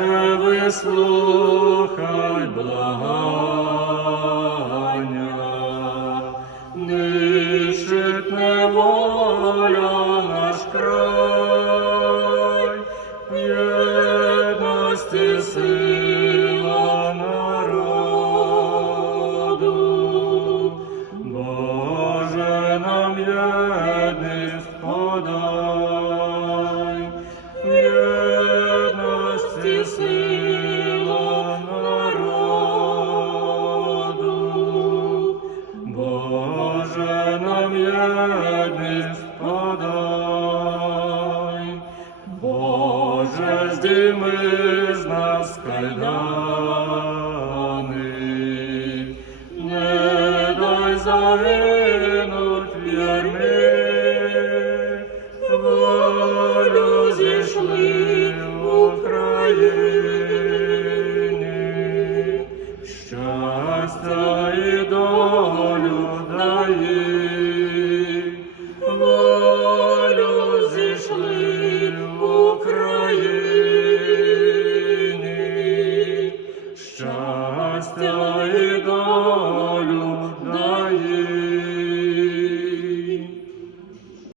не слухай благання, нищить неволя наш край, єдності сила народу, Боже нам єдність подай, єдність подай, Боже здійми з нас кайдани, не дай загинуть в ярмі, волю зійшли в Україні, щастя і Україні, щастя і долю